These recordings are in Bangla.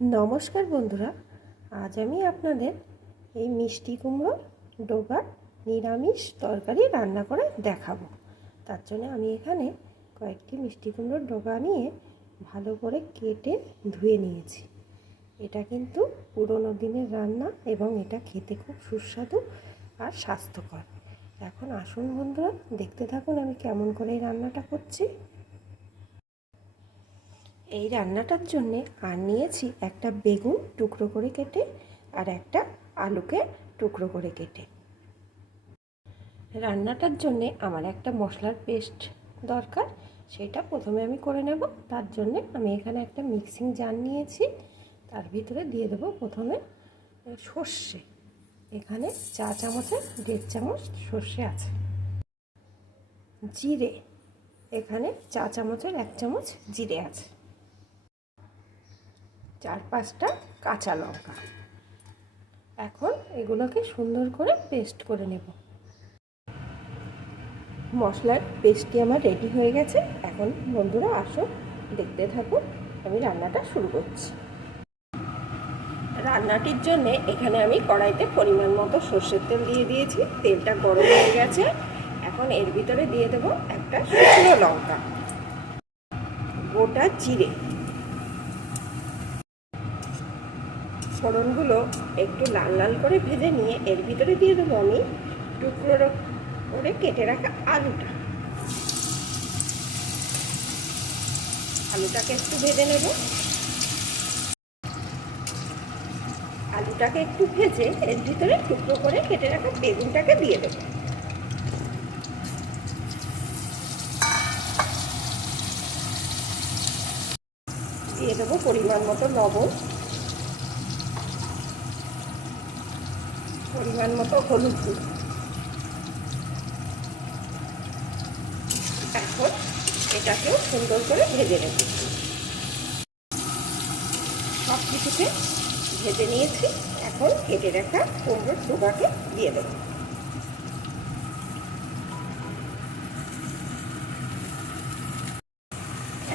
নমস্কার বন্ধুরা, আজ আমি আপনাদের এই মিষ্টি কুমড়োর ডোগার নিরামিষ তরকারি রান্না করে দেখাবো। তার জন্য আমি এখানে কয়েকটি মিষ্টি কুমড়োর ডোগা নিয়ে ভালো করে কেটে ধুয়ে নিয়েছি। এটা কিন্তু পুরোনো দিনের রান্না এবং এটা খেতে খুব সুস্বাদু আর স্বাস্থ্যকর। এখন আসুন বন্ধুরা, দেখতে থাকুন আমি কেমন করে এই রান্নাটা করছি। এই রান্নাটার জন্যে আর নিয়েছি একটা বেগুন টুকরো করে কেটে আর একটা আলুকে টুকরো করে কেটে। রান্নাটার জন্যে আমার একটা মশলার পেস্ট দরকার, সেটা প্রথমে আমি করে নেব। তার জন্যে আমি এখানে একটা মিক্সিং জার নিয়েছি, তার ভিতরে দিয়ে দেবো প্রথমে সর্ষে। এখানে চা চামচের দেড় চামচ সর্ষে আছে। জিরে, এখানে চা চামচের এক চামচ জিরে আছে। চার পাঁচটা কাঁচা লঙ্কা। এখন এগুলোকে সুন্দর করে পেস্ট করে নেব। মশলার পেস্টটি আমার রেডি হয়ে গেছে। এখন বন্ধুরা আসো, দেখতে থাকুন আমি রান্নাটা শুরু করছি। রান্নাটির জন্যে এখানে আমি কড়াইতে পরিমাণ মতো সর্ষের তেল দিয়ে দিয়েছি। তেলটা গরম হয়ে গেছে। এখন এর ভিতরে দিয়ে দেবো একটা শুকনো লঙ্কা। গোটা জিরে। ফোড়নগুলো একটু লাল লাল করে ভেজে নিয়ে এর ভিতরে দিয়ে দেবো আমি টুকরো করে কেটে রাখা আলুটা। আলুটাকে একটু ভেজে নেব। আলুটাকে একটু ভেজে এর ভিতরে টুকরো করে কেটে রাখা বেগুনটাকে দিয়ে দেবো। দিয়ে দেবো পরিমাণ মতো লবণ। পরিমাণ মতো হলুদ গুঁড়ো এখন এটাকেও সুন্দর করে ভেজে নেব। সব কিছুকে ভেজে নিয়েছি। এখন কেটে রাখা কুমড়োর ডোবাকে দিয়ে দেব।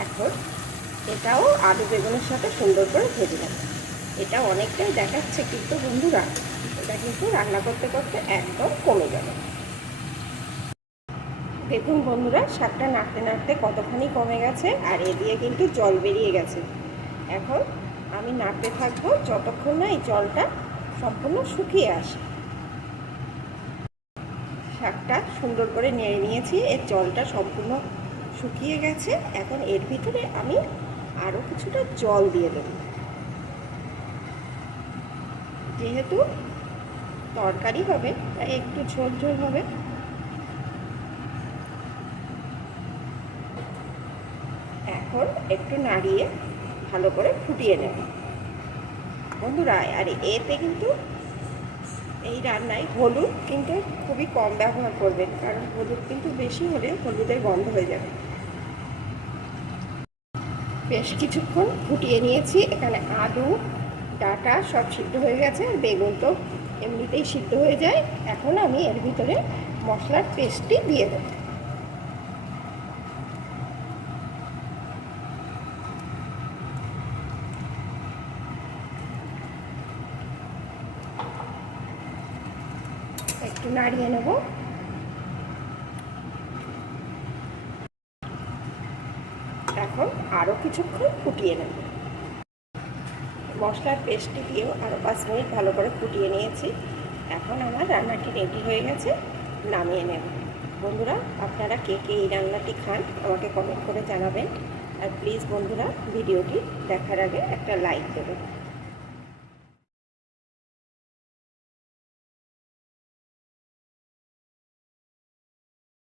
এখন এটাও আলু বেগুনের সাথে সুন্দর করে ভেজে নেব। এটা অনেকটাই দেখাচ্ছে কিন্তু বন্ধুরা। এটা কিন্তু রান্না করতে করতে একদম কমে যাবে। দেখুন বন্ধুরা শাকটা নাড়তে নাড়তে কতখানি কমে গেছে আর এ দিয়ে কিন্তু জল বেরিয়ে গেছে। এখন আমি নাড়তে থাকব যতক্ষণ না এই জলটা সম্পূর্ণ শুকিয়ে আসে। শাকটা সুন্দর করে নেড়ে নিয়েছি, এর জলটা সম্পূর্ণ শুকিয়ে গেছে। এখন এর ভিতরে আমি আরও কিছুটা জল দিয়ে দেব। যেহেতু তরকারি হবে তাই একটু ঝোল ঝোল হবে। এখন একটু নাড়িয়ে ভালো করে ফুটিয়ে নেব। বন্ধুরা, আর এতে কিন্তু এই রান্নায় হলুদ কিন্তু খুবই কম ব্যবহার করবেন, কারণ হলুদ কিন্তু বেশি হলে হলুদের গন্ধ হয়ে যাবে। বেশ কিছুক্ষণ ফুটিয়ে নিয়েছি, এখানে আলু, ডাটা সব সিদ্ধ হয়ে গেছে বেগুন তো এমনিতেই সিদ্ধ হয়ে যায়। এখন আমি এর ভিতরে মশলার পেস্টটি দিয়ে দেব। একটু নাড়িয়ে নেব। এখন আরও কিছুক্ষণ ফুটিয়ে নেব। মশলার পেস্টটি দিয়েও আরও পাঁচ মিনিট ভালো করে ফুটিয়ে নিয়েছি। এখন আমার রান্নাটি রেডি হয়ে গেছে, নামিয়ে নেব। বন্ধুরা, আপনারা কে কে এই রান্নাটি খান আমাকে কমেন্ট করে জানাবেন। আর প্লিজ বন্ধুরা, ভিডিওটি দেখার আগে একটা লাইক দেবেন।